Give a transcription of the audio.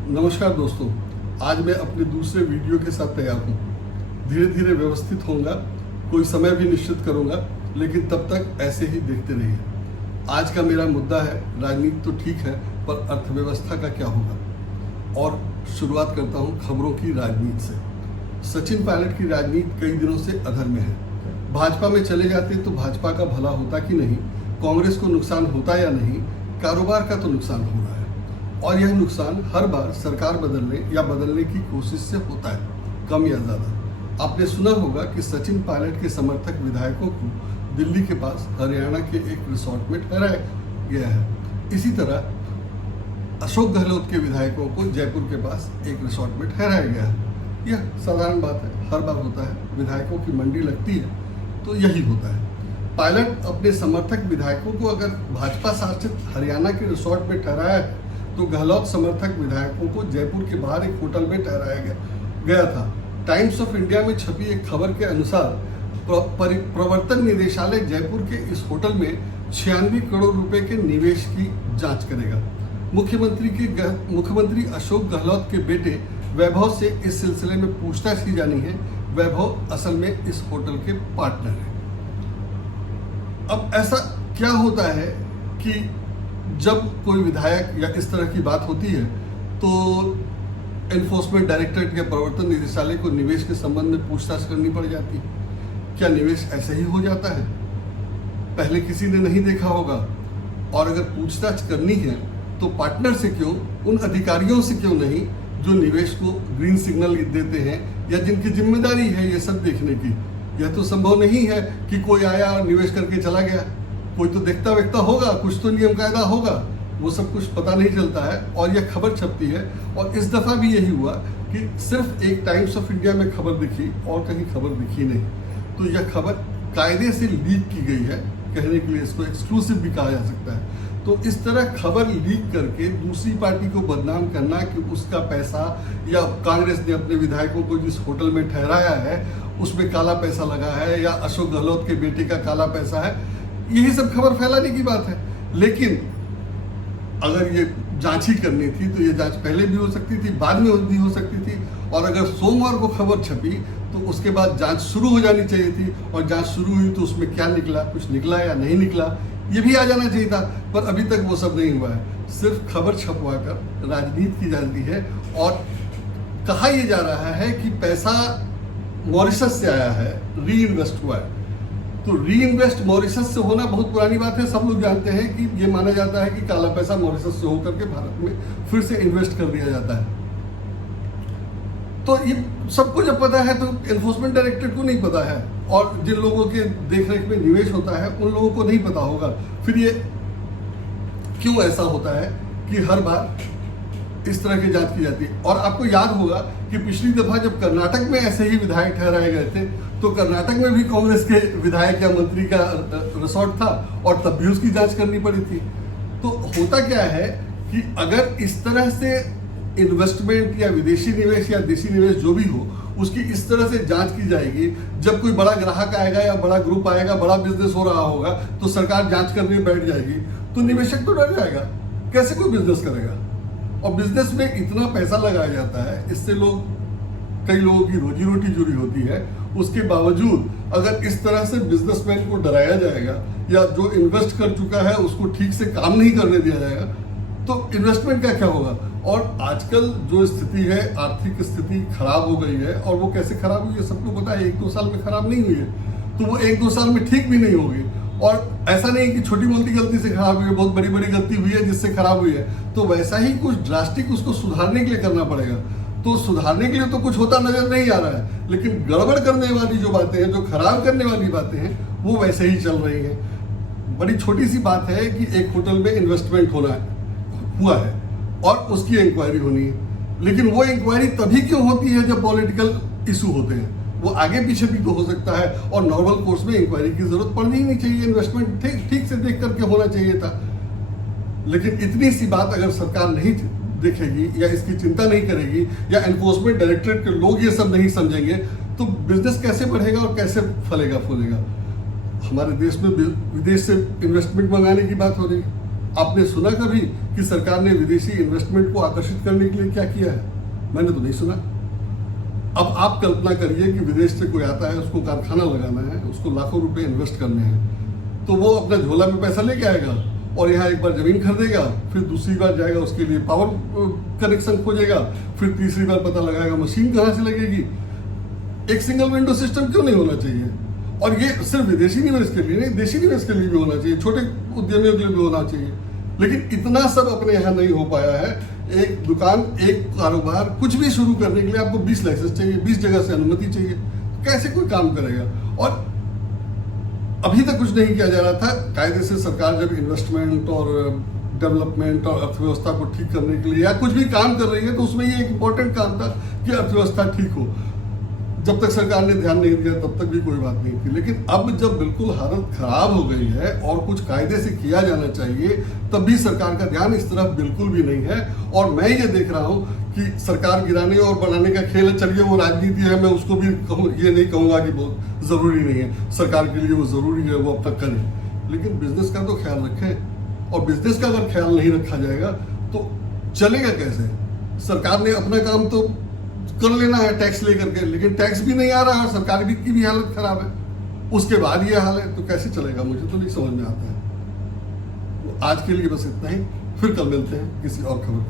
नमस्कार दोस्तों, आज मैं अपने दूसरे वीडियो के साथ तैयार हूँ। धीरे धीरे व्यवस्थित होऊंगा, कोई समय भी निश्चित करूँगा, लेकिन तब तक ऐसे ही देखते रहिए। आज का मेरा मुद्दा है राजनीति तो ठीक है, पर अर्थव्यवस्था का क्या होगा। और शुरुआत करता हूँ खबरों की राजनीति से। सचिन पायलट की राजनीति कई दिनों से अधर में है। भाजपा में चले जाते तो भाजपा का भला होता कि नहीं, कांग्रेस को नुकसान होता या नहीं, कारोबार का तो नुकसान हो रहा है। और यह नुकसान हर बार सरकार बदलने या बदलने की कोशिश से होता है, कम या ज़्यादा। आपने सुना होगा कि सचिन पायलट के समर्थक विधायकों को दिल्ली के पास हरियाणा के एक रिसोर्ट में ठहराया गया है। इसी तरह अशोक गहलोत के विधायकों को जयपुर के पास एक रिसोर्ट में ठहराया गया है। यह साधारण बात है, हर बार होता है। विधायकों की मंडी लगती है तो यही होता है। पायलट अपने समर्थक विधायकों को अगर भाजपा शासित हरियाणा के रिसोर्ट में ठहराया है, तो गहलोत समर्थक विधायकों को जयपुर के बाहर एक होटल में ठहराया गया था। टाइम्स ऑफ इंडिया में छपी एक खबर के अनुसार प्रवर्तन निदेशालय जयपुर के इस होटल में 96 करोड़ रुपए के निवेश की जांच करेगा। मुख्यमंत्री अशोक गहलोत के बेटे वैभव से इस सिलसिले में पूछताछ की जानी है। वैभव असल में इस होटल के पार्टनर है। अब ऐसा क्या होता है कि जब कोई विधायक या इस तरह की बात होती है तो एनफोर्समेंट डायरेक्टरेट या प्रवर्तन निदेशालय को निवेश के संबंध में पूछताछ करनी पड़ जाती है। क्या निवेश ऐसे ही हो जाता है? पहले किसी ने नहीं देखा होगा। और अगर पूछताछ करनी है तो पार्टनर से क्यों, उन अधिकारियों से क्यों नहीं जो निवेश को ग्रीन सिग्नल देते हैं या जिनकी जिम्मेदारी है ये सब देखने की। यह तो संभव नहीं है कि कोई आया और निवेश करके चला गया। कोई तो देखता वेखता होगा, कुछ तो नियम कायदा होगा। वो सब कुछ पता नहीं चलता है और यह खबर छपती है। और इस दफ़ा भी यही हुआ कि सिर्फ एक टाइम्स ऑफ इंडिया में खबर दिखी और कहीं खबर दिखी नहीं। तो यह खबर कायदे से लीक की गई है, कहने के लिए इसको एक्सक्लूसिव भी कहा जा सकता है। तो इस तरह खबर लीक करके दूसरी पार्टी को बदनाम करना कि उसका पैसा, या कांग्रेस ने अपने विधायकों को जिस होटल में ठहराया है उसमें काला पैसा लगा है, या अशोक गहलोत के बेटे का काला पैसा है, यही सब खबर फैलाने की बात है। लेकिन अगर ये जांच ही करनी थी तो ये जांच पहले भी हो सकती थी, बाद में भी हो सकती थी। और अगर सोमवार को खबर छपी तो उसके बाद जांच शुरू हो जानी चाहिए थी। और जांच शुरू हुई तो उसमें क्या निकला, कुछ निकला या नहीं निकला, ये भी आ जाना चाहिए था। पर अभी तक वो सब नहीं हुआ है। सिर्फ खबर छपवा कर राजनीति की जाती है। और कहा यह जा रहा है कि पैसा मॉरिशस से आया है, री इन्वेस्ट हुआ है। तो री इन्वेस्ट मॉरिशस से होना बहुत पुरानी बात है। सब लोग जानते हैं कि ये माना जाता है कि काला पैसा मॉरिशस से होकर के भारत में फिर से इन्वेस्ट कर दिया जाता है। तो ये सबको जब पता है तो एनफोर्समेंट डायरेक्टरेट को नहीं पता है, और जिन लोगों के देखरेख में निवेश होता है उन लोगों को नहीं पता होगा। फिर ये क्यों ऐसा होता है कि हर बार इस तरह की जांच की जाती है। और आपको याद होगा कि पिछली दफा जब कर्नाटक में ऐसे ही विधायक ठहराए गए थे तो कर्नाटक में भी कांग्रेस के विधायक या मंत्री का रिसोर्ट था और तब भी उसकी जांच करनी पड़ी थी। तो होता क्या है कि अगर इस तरह से इन्वेस्टमेंट या विदेशी निवेश या देशी निवेश जो भी हो उसकी इस तरह से जांच की जाएगी, जब कोई बड़ा ग्राहक आएगा या बड़ा ग्रुप आएगा, बड़ा बिजनेस हो रहा होगा, तो सरकार जांच करने बैठ जाएगी, तो निवेशक तो डर जाएगा। कैसे कोई बिजनेस करेगा? और बिजनेस में इतना पैसा लगाया जाता है, इससे कई लोगों की रोजी रोटी जुड़ी होती है। उसके बावजूद अगर इस तरह से बिजनेसमैन को डराया जाएगा या जो इन्वेस्ट कर चुका है उसको ठीक से काम नहीं करने दिया जाएगा, तो इन्वेस्टमेंट का क्या होगा? और आजकल जो स्थिति है, आर्थिक स्थिति खराब हो गई है। और वो कैसे खराब हुई है सबको पता है। 1-2 साल में खराब नहीं हुई है, तो वो 1-2 साल में ठीक भी नहीं होगी। और ऐसा नहीं कि छोटी मोटी गलती से खराब हुई है, बहुत बड़ी बड़ी गलती हुई है जिससे खराब हुई है। तो वैसा ही कुछ ड्रास्टिक उसको सुधारने के लिए करना पड़ेगा। तो सुधारने के लिए तो कुछ होता नजर नहीं आ रहा है, लेकिन गड़बड़ करने वाली जो बातें हैं, जो खराब करने वाली बातें हैं, वो वैसे ही चल रही हैं। बड़ी छोटी सी बात है कि एक होटल में इन्वेस्टमेंट हुआ है और उसकी इंक्वायरी होनी है। लेकिन वो इंक्वायरी तभी क्यों होती है जब पॉलिटिकल इशू होते हैं? वो आगे पीछे भी तो हो सकता है। और नॉर्मल कोर्स में इंक्वायरी की जरूरत पड़नी ही नहीं चाहिए। इन्वेस्टमेंट ठीक से देख करके होना चाहिए था। लेकिन इतनी सी बात अगर सरकार नहीं देखेगी या इसकी चिंता नहीं करेगी या एनफोर्समेंट डायरेक्टरेट के लोग ये सब नहीं समझेंगे, तो बिजनेस कैसे बढ़ेगा और कैसे फलेगा फूलेगा? हमारे देश में विदेश से इन्वेस्टमेंट मंगाने की बात हो रही है, आपने सुना कभी कि सरकार ने विदेशी इन्वेस्टमेंट को आकर्षित करने के लिए क्या किया है? मैंने तो नहीं सुना। अब आप कल्पना करिए कि विदेश से कोई आता है, उसको कारखाना लगाना है, उसको लाखों रुपए इन्वेस्ट करने हैं, तो वो अपना झोला में पैसा लेके आएगा और यहाँ एक बार जमीन खरीदेगा, फिर दूसरी बार जाएगा उसके लिए पावर कनेक्शन खोजेगा, फिर तीसरी बार पता लगाएगा मशीन कहाँ से लगेगी। एक सिंगल विंडो सिस्टम क्यों नहीं होना चाहिए? और ये सिर्फ विदेशी निवेश के लिए नहीं, देशी निवेश के लिए भी होना चाहिए, छोटे उद्यमियों के लिए भी होना चाहिए। लेकिन इतना सब अपने यहाँ नहीं हो पाया है। एक दुकान, एक कारोबार, कुछ भी शुरू करने के लिए आपको 20 लाइसेंस चाहिए, 20 जगह से अनुमति चाहिए, कैसे कोई काम करेगा? और अभी तक कुछ नहीं किया जा रहा था। कायदे से सरकार जब इन्वेस्टमेंट और डेवलपमेंट और अर्थव्यवस्था को ठीक करने के लिए या कुछ भी काम कर रही है, तो उसमें ये एक इम्पोर्टेंट काम था कि अर्थव्यवस्था ठीक हो। जब तक सरकार ने ध्यान नहीं दिया तब तक भी कोई बात नहीं थी। लेकिन अब जब बिल्कुल हालत खराब हो गई है और कुछ कायदे से किया जाना चाहिए, तब भी सरकार का ध्यान इस तरफ बिल्कुल भी नहीं है। और मैं ये देख रहा हूँ कि सरकार गिराने और बढ़ाने का खेल है। चलिए वो राजनीति है, मैं उसको भी ये नहीं कहूँगा कि बहुत ज़रूरी नहीं है, सरकार के लिए वो ज़रूरी है, वो अपना करे। लेकिन बिजनेस का तो ख्याल रखें, और बिजनेस का अगर ख्याल नहीं रखा जाएगा तो चलेगा कैसे? सरकार ने अपना काम तो कर लेना है टैक्स लेकर के, लेकिन टैक्स भी नहीं आ रहा है, सरकार की भी हालत खराब है, उसके बाद ये हाल है, तो कैसे चलेगा? मुझे तो नहीं समझ में आता है। आज के लिए बस इतना ही, फिर कल मिलते हैं किसी और खबर के साथ।